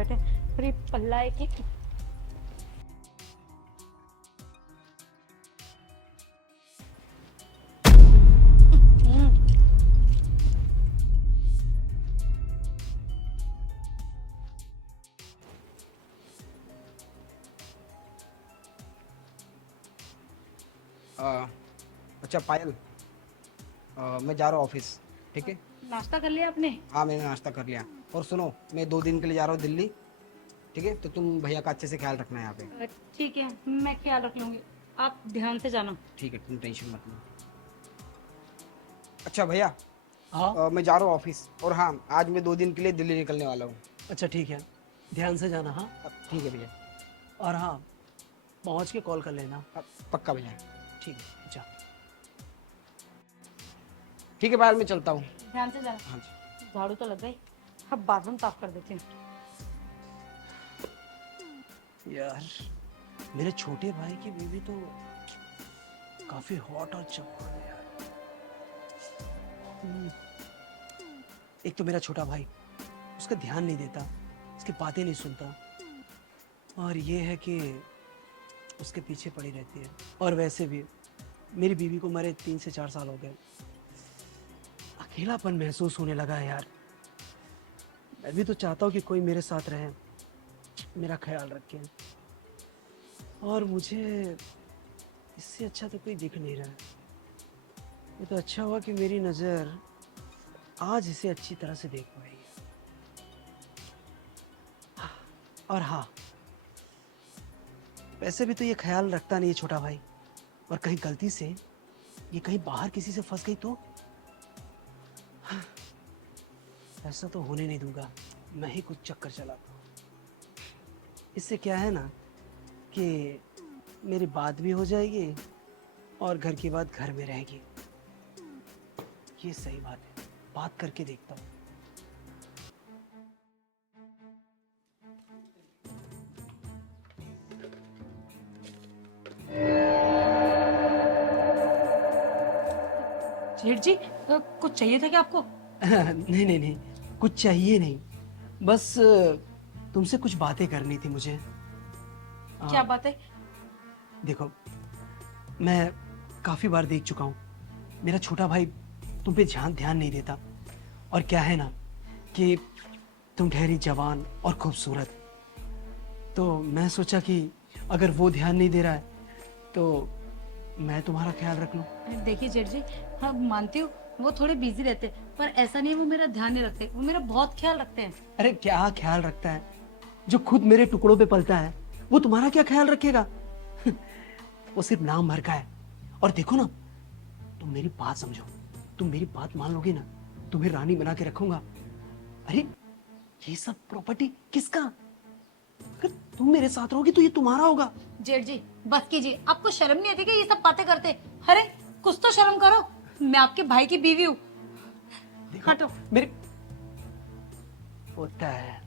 बैठे और ये पल्ला है कि आ, अच्छा पायल, मैं जा रहा हूँ ऑफिस। ठीक है। नाश्ता कर लिया आपने? हाँ मैंने नाश्ता कर लिया। और सुनो, मैं 2 दिन के लिए जा रहा हूँ दिल्ली। ठीक है, तो तुम भैया का अच्छे से ख्याल रखना है यहाँ पे। ठीक है, मैं ख्याल रख लूंगी। आप ध्यान से जाना। ठीक है, तुम टेंशन मत लो। अच्छा भैया, हाँ। मैं जा रहा हूँ ऑफिस। और हाँ, आज मैं 2 दिन के लिए दिल्ली निकलने वाला हूँ। अच्छा ठीक है, ध्यान से जाना। हाँ। ठीक है भैया। और हाँ, पहुँच के कॉल कर लेना। पक्का भैया। ठीक है, अच्छा। ठीक है पायल, मैं चलता हूँ। ध्यान से जाना। हाँ जी। झाड़ू तो लग गई, अब बाथरूम साफ कर देती हूँ। यार, मेरे छोटे भाई की बीवी तो काफी हॉट और चौक है यार। एक तो मेरा छोटा भाई उसका ध्यान नहीं देता, उसकी बातें नहीं सुनता, और ये है कि उसके पीछे पड़ी रहती है। और वैसे भी मेरी बीवी को मरे 3 से 4 साल हो गए। अकेलापन महसूस होने लगा है यार। मैं भी तो चाहता हूँ कि कोई मेरे साथ रहे, मेरा ख्याल रखे। और मुझे इससे अच्छा तो कोई दिख नहीं रहा है। ये तो अच्छा हुआ कि मेरी नज़र आज इसे अच्छी तरह से देख पाई है। और हाँ, वैसे भी तो ये ख्याल रखता नहीं है छोटा भाई, और कहीं गलती से ये कहीं बाहर किसी से फंस गई तो ऐसा तो होने नहीं दूंगा। मैं ही कुछ चक्कर चलाता हूँ। इससे क्या है ना कि मेरी बात भी हो जाएगी और घर की बात घर में रहेगी। ये सही बात है, बात करके देखता हूँ। जेठ जी, कुछ चाहिए था क्या आपको? नहीं नहीं नहीं, कुछ चाहिए नहीं, बस तुमसे कुछ बातें करनी थी मुझे। क्या बात है? देखो, मैं काफ़ी बार देख चुका हूँ मेरा छोटा भाई तुम पे ध्यान नहीं देता। और क्या है ना कि तुम ठहरी जवान और खूबसूरत, तो मैं सोचा कि अगर वो ध्यान नहीं दे रहा है तो मैं तुम्हारा ख्याल रख लूँ। देखिए जेठ जी, हाँ मानती हूँ वो थोड़े बिजी रहते हैं, पर ऐसा नहीं है वो मेरा ध्यान नहीं रखते, वो मेरा बहुत ख्याल रखते हैं। अरे क्या ख्याल रखता है? जो खुद मेरे टुकड़ों पे पलता है वो तुम्हारा क्या ख्याल रखेगा? वो सिर्फ नाम भर का है। और देखो ना, तुम मेरी बात समझो, तुम मेरी बात मान लोगे ना, तुम्हें रानी बना के रखूंगा। अरे ये सब प्रॉपर्टी किसका? अगर तुम मेरे साथ रहोगी तो ये तुम्हारा होगा। जेठ जी बस कीजिए, आपको शर्म नहीं आती कि ये सब बातें करते? अरे कुछ तो शर्म करो, मैं आपके भाई की बीवी हूँ। हटो। मेरे होता है,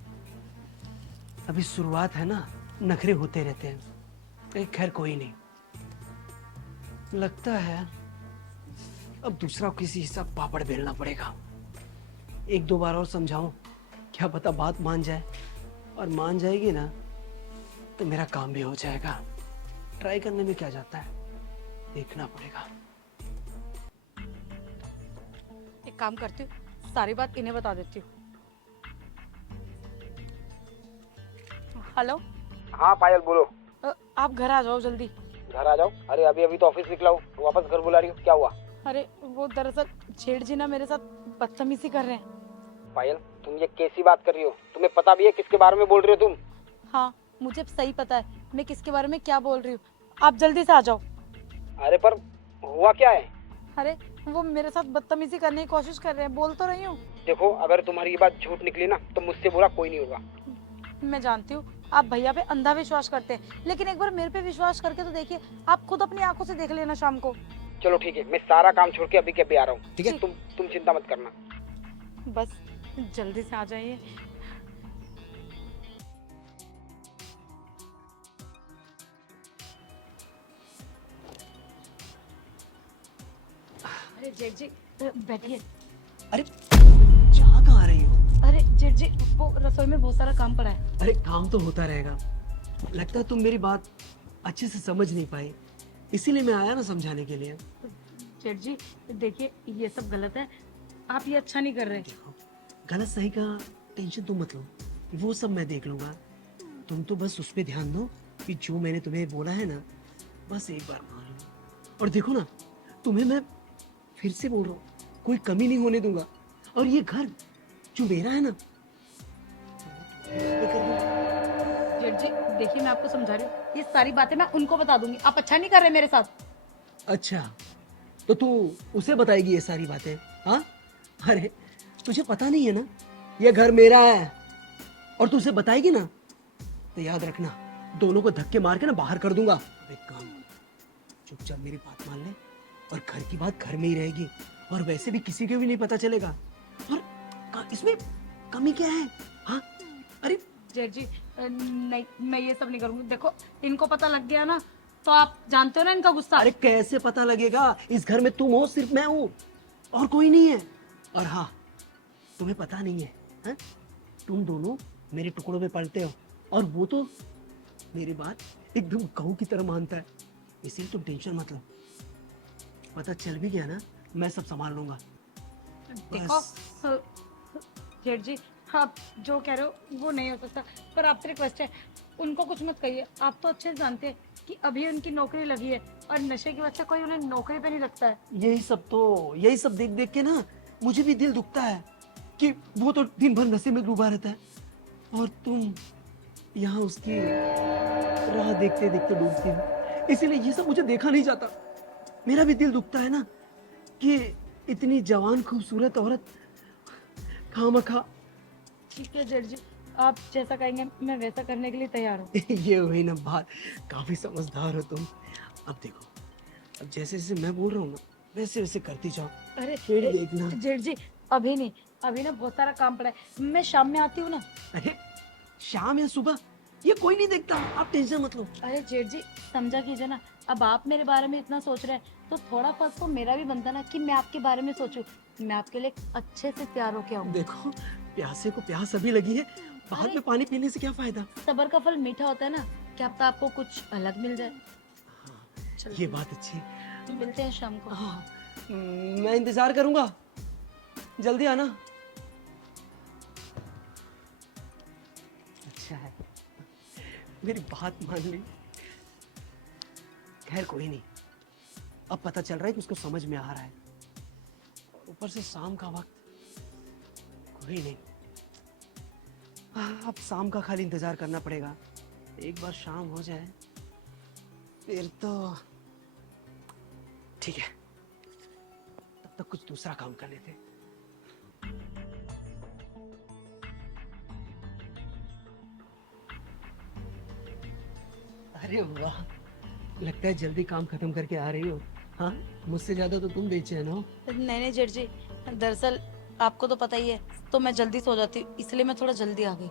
अभी शुरुआत है ना, नखरे होते रहते हैं। खैर कोई नहीं, लगता है अब दूसरा किसी हिसाब पापड़ बेलना पड़ेगा। 1-2 बार और समझाऊं, क्या पता बात मान जाए, और मान जाएगी ना तो मेरा काम भी हो जाएगा। ट्राई करने में क्या जाता है, देखना पड़ेगा। एक काम करती हूँ, सारी बात इन्हें बता देती हूँ। हेलो। हाँ पायल बोलो। आप घर आ जाओ जल्दी। घर आ जाओ? अरे अभी अभी तो ऑफिस निकला हूँ, वापस घर बुला रही हूँ, क्या हुआ? अरे वो दरअसल जेठ जी ना मेरे साथ बदतमीजी कर रहे हैं। पायल, तुम ये कैसी बात कर रही हो? तुम्हें पता भी है किसके बारे में बोल रही हो तुम? हाँ मुझे सही पता है मैं किसके बारे में क्या बोल रही हूँ, आप जल्दी से आ जाओ। अरे पर हुआ क्या है? अरे वो मेरे साथ बदतमीजी करने की कोशिश कर रहे हैं, बोल तो रही हूँ। देखो, अगर तुम्हारी ये बात झूठ निकली ना तो मुझसे बुरा कोई नहीं होगा। मैं जानती हूँ आप भैया पे अंधा विश्वास करते हैं, लेकिन एक बार मेरे पे विश्वास करके तो देखिए, आप खुद अपनी आंखों से देख लेना शाम को। चलो ठीक है, मैं सारा काम छोड़ के अभी के अभी आ रहा हूँ। ठीक है, ठीक। तुम चिंता मत करना। बस जल्दी से आ जाइए। अरे जेठ जी बैठिए। अरे जहाँ कहाँ आ रही हो? अरे जेठ जी वो रसोई में बहुत सारा काम पड़ा है। अरे काम तो होता रहेगा, लगता है तुम मेरी बात अच्छे से समझ नहीं पाई, इसीलिए मैं आया ना समझाने के लिए। जेठ जी देखिए ये सब गलत है, आप ये अच्छा नहीं कर रहे। गलत सही का टेंशन तुम मत लो, वो सब मैं देख लूंगा। तुम तो बस उस पर ध्यान दो कि जो मैंने तुम्हें बोला है ना, बस एक बार मान लो। और देखो ना, तुम्हें मैं फिर से बोल रहा हूँ, कोई कमी नहीं होने दूंगा। और ये घर जो मेरा है ना, ये कर दूंगा। जेठ जी देखिए मैं आपको समझा रही हूँ, ये सारी बातें मैं उनको बता दूंगी, आप अच्छा नहीं कर रहे मेरे साथ। अच्छा, तो तू उसे बताएगी ये सारी बातें? हाँ, अरे तुझे पता नहीं है ना, ये घर मेरा है, और तू उसे बताएगी ना तो याद रखना, दोनों को धक्के मार के ना बाहर कर दूंगा। अब एक काम, चुपचाप मेरी बात मान ले, और घर की बात घर में ही रहेगी, और वैसे भी किसी को भी नहीं पता चलेगा। और इसमें कमी क्या है? हाँ, अरे जेठ जी नहीं मैं ये सब नहीं करूंगी। देखो इनको पता लग गया ना तो आप जानते हो ना इनका गुस्सा। अरे कैसे पता लगेगा? इस घर में तुम हो, सिर्फ मैं हूं, और कोई नहीं है। और हाँ, तुम्हें पता नहीं है, हा? तुम दोनों मेरे टुकड़ों में पलते हो, और वो तो मेरी बात एकदम गऊ की तरह मानता है, इसलिए तुम टेंशन मत लो। पता चल भी गया ना, मैं सब संभाल लूंगा। देखो जेठ जी आप जो कह रहे हो वो नहीं हो सकता, पर आपसे रिक्वेस्ट है उनको कुछ मत कहिए। आप तो अच्छे से जानते हैं कि अभी उनकी नौकरी लगी है, और नशे की वजह से कोई उन्हें नौकरी पे नहीं लगता है। यही सब देख देख के ना मुझे भी दिल दुखता है कि वो तो दिन भर नशे में डूबा रहता है, और तुम यहाँ उसकी राह देखते देखते डूबती हो। इसीलिए ये सब मुझे देखा नहीं जाता। मेरा भी दिल दुखता है ना कि इतनी जवान खूबसूरत औरत खामखा। ठीक है जेठ जी, आप जैसा कहेंगे मैं वैसा करने के लिए तैयार हूँ। ये हुई ना बात, काफी समझदार हो तुम। अब देखो, अब जैसे जैसे मैं बोल रहा हूँ ना, वैसे वैसे करती जाओ, अरे फिर देखना। जेठ जी अभी नहीं, अभी ना बहुत सारा काम पड़ा है, मैं शाम में आती हूँ ना। अरे शाम या सुबह, ये कोई नहीं देखता, आप टेंशन मत लो। अरे जेठ जी समझा कीजिए ना, अब आप मेरे बारे में इतना सोच रहे हैं तो थोड़ा फर्क तो मेरा भी बनता ना कि मैं आपके बारे में सोचूं। मैं आपके लिए अच्छे से तैयार होके आऊँ। देखो, प्यासे को प्यास अभी लगी है, बाद अरे। में पानी पीने से क्या फायदा? सबर का फल मीठा होता है ना, क्या पता आपको कुछ अलग मिल जाए। चलो, ये बात अच्छी है। मिलते हैं शाम को। हाँ, मैं इंतजार करूंगा, जल्दी आना। अच्छा है, मेरी बात मान ली। खैर कोई नहीं, अब पता चल रहा है कि उसको समझ में आ रहा है, ऊपर से शाम का वक्त, कोई नहीं। अब शाम का खाली इंतजार करना पड़ेगा, एक बार शाम हो जाए फिर तो ठीक है, तब तक कुछ दूसरा काम कर लेते। अरे वाह, लगता है जल्दी काम खत्म करके आ रही हो। हाँ, मुझसे ज्यादा तो तुम बेचैन हो। नहीं नहीं जेठ जी, दरअसल आपको तो पता ही है, तो मैं जल्दी सो जाती हूँ, इसलिए मैं थोड़ा जल्दी आ गई।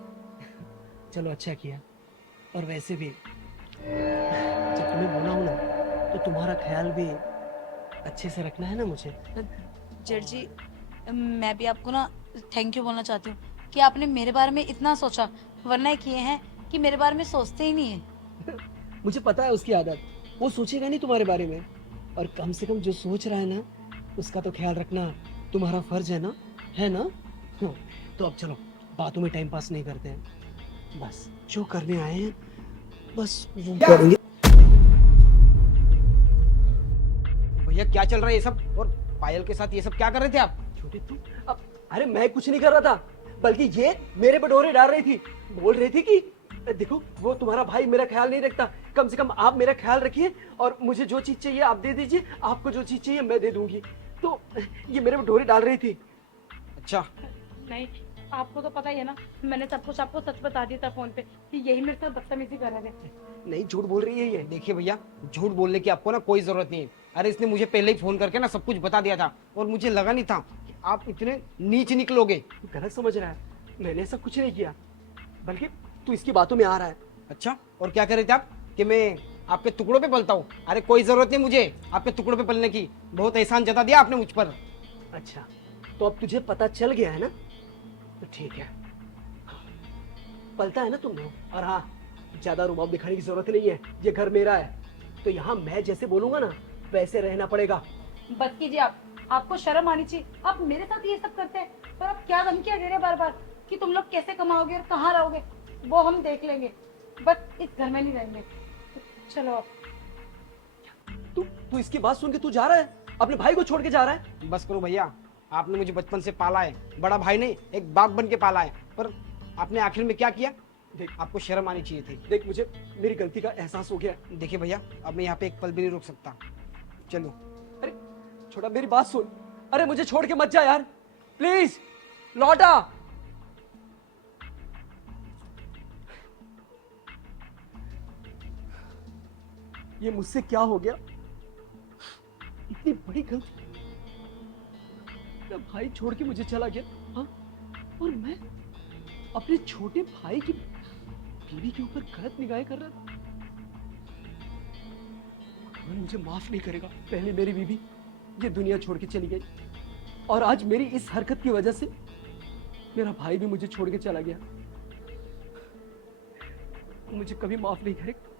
चलो अच्छा किया। और वैसे भी जब तुम्हें बोला हूं ना, तो तुम्हारा ख्याल भी अच्छे से रखना है ना मुझे। जेठ जी मैं भी आपको ना थैंक यू बोलना चाहती हूँ कि आपने मेरे बारे में इतना सोचा, वरना एक ये है कि मेरे बारे में सोचते ही नहीं है। मुझे पता है उसकी आदत, वो सोचेगा नहीं तुम्हारे बारे में, और कम से कम जो सोच रहा है ना, उसका तो ख्याल रखना तुम्हारा फर्ज है ना, है ना? तो अब चलो, बातों में टाइम पास नहीं करते हैं, बस जो करने आए हैं बस वो करेंगे। भैया क्या चल रहा है ये सब? और पायल के साथ ये सब क्या कर रहे थे आप? छोटे तुम, अब अरे मैं कुछ नहीं कर रहा था, बल्कि ये मेरे पे डोरे डाल रही थी, बोल रही थी कि देखो वो तुम्हारा भाई मेरा ख्याल नहीं रखता, कम से कम आप मेरा ख्याल रखिए, और मुझे जो चीज चाहिए आप दे दीजिए, आपको जो चीज चाहिए मैं दे दूंगी। तो ये मेरे पे डोरे डाल रही थी। अच्छा, नहीं आपको तो पता ही है ना, मैंने सब कुछ आपको सच बता दिया था फोन पे कि यही मेरे साथ बदतमीजी कर रहे थे। नहीं, झूठ बोल रही है ये। देखिए भैया, झूठ बोलने की आपको ना कोई जरूरत नहीं है। अरे इसने मुझे पहले ही फोन करके ना सब कुछ बता दिया था, और मुझे लगा नहीं था कि आप इतने नीच निकलोगे। गलत समझ रहा है, मैंने ऐसा कुछ नहीं किया, बल्कि तू इसकी बातों में आ रहा है। अच्छा, और क्या कर रहे थे आप? कि मैं आपके टुकड़ों पे पलता हूँ? अरे कोई जरूरत नहीं मुझे आपके टुकड़ों पे पलने की, बहुत एहसान जता दिया आपने मुझ पर। अच्छा, तो अब तुझे पता चल गया है ना, तो ठीक है, पलता है ना तुम दोनों। और हाँ, ज्यादा रुबाब दिखाने की जरूरत नहीं है, ये घर मेरा है, तो यहाँ मैं जैसे बोलूंगा ना वैसे रहना पड़ेगा। बस कीजिए आप, आपको शर्म आनी चाहिए। आप मेरे साथ ये सब करते हैं, पर आप क्या धमकियां दे रहे हैं बार बार कि तुम लोग कैसे कमाओगे और कहाँ रहोगे, वो हम देख लेंगे, बस इस घर में नहीं रहेंगे। चलो आप। तू इसकी बात सुन के तू जा रहा है, अपने भाई को छोड़ के जा रहा है। बस करो भैया, आपने मुझे बचपन से पाला है, बड़ा भाई नहीं एक बाप बन के पाला है, पर आपने आखिर में क्या किया? देख, आपको शर्म आनी चाहिए थी। देख मुझे मेरी गलती का एहसास हो गया। देखिए भैया, अब मैं यहाँ पे एक पल भी नहीं रुक सकता, चलो। अरे छोटा, मेरी बात सुन, अरे मुझे छोड़ के मत जा यार, प्लीज लौटा। ये मुझसे क्या हो गया, इतनी बड़ी गलती, मेरा भाई छोड़ के मुझे चला गया, हाँ? और मैं अपने छोटे भाई की बीवी के ऊपर गलत निगाहें कर रहा था। भगवान मुझे माफ नहीं करेगा। पहले मेरी बीवी ये दुनिया छोड़ के चली गई, और आज मेरी इस हरकत की वजह से मेरा भाई भी मुझे छोड़ के चला गया। वो मुझे कभी माफ नहीं करेगा।